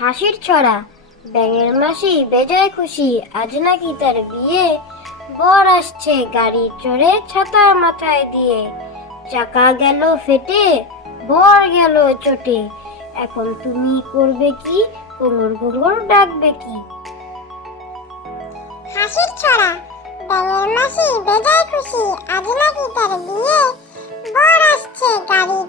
হাসির ছড়া। ব্যাঙের মাসি বেজায় খুশি, আজ নাকি তার বিয়ে। বর আসছে গাড়ি চড়ে ছাতা মাথায় দিয়ে। চাকা গেল ফেটে, বর গেল চটে। এখন তুমি করবে কি? কোমর ঘুঘুর ডাকবে কি? হাসির ছড়া। ব্যাঙের মাসি বেজায় খুশি, আজ নাকি তার বিয়ে। বর আসছে গাড়ি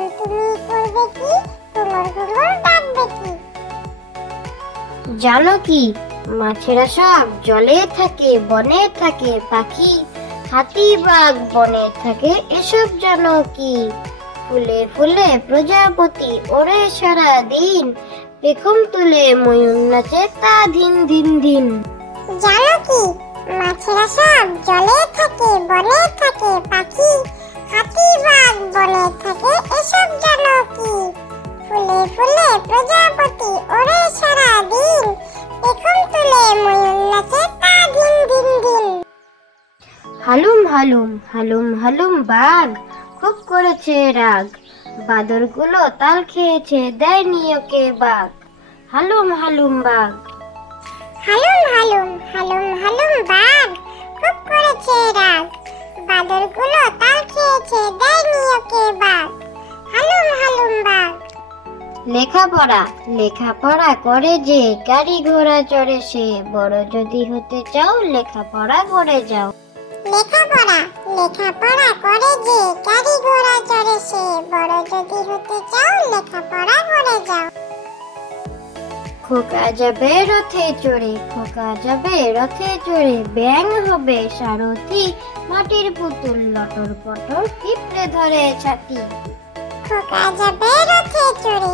এখন তুমি করবে কি তোমার ঘুঘুর ডাকবে কি জানো কি? মাছেরা সব জলে থাকে, বনে থাকে, পাখি, হাতি বাঘ বনে থাকে, এসব জানো কি? ফুলে ফুলে প্রজাপতি, ওরে সারা দিন পেখম তুলে ময়ূর নাচে তা দিন দিন দিন জানো কি? মাছেরা সব জলে হালুম হালুম হালুম হালুম বাঘ খুব করেছে রাগ। বাদরগুলো তাল খেয়েছে দেয়নি ওকে বাঘ। হালুম হালুম বাঘ। হালুম হালুম হালুম হালুম বাঘ খুব করেছে রাগ। বাদরগুলো তাল খেয়েছে দেয়নি ওকে বাঘ। হালুম হালুম বাঘ। লেখাপড়া লেখাপড়া করে যে গাড়ি ঘোড়া চড়ে সে। বড় যদি হতে চাও লেখাপড়া করে যাও। লেখাপড়া লেখাপড়া করে যে গাড়ি ঘোড়া চড়ে সে বড় যদি হতে চাও লেখাপড়া করে যাও। খোকা যাবে রথে চড়ে খোকা যাবে রথে চড়ে ব্যাং হবে সারথি মাটির পুতুল লটর পটর পিঁপড়ে ধরে ছাতি। খোকা যাবে রথে চড়ে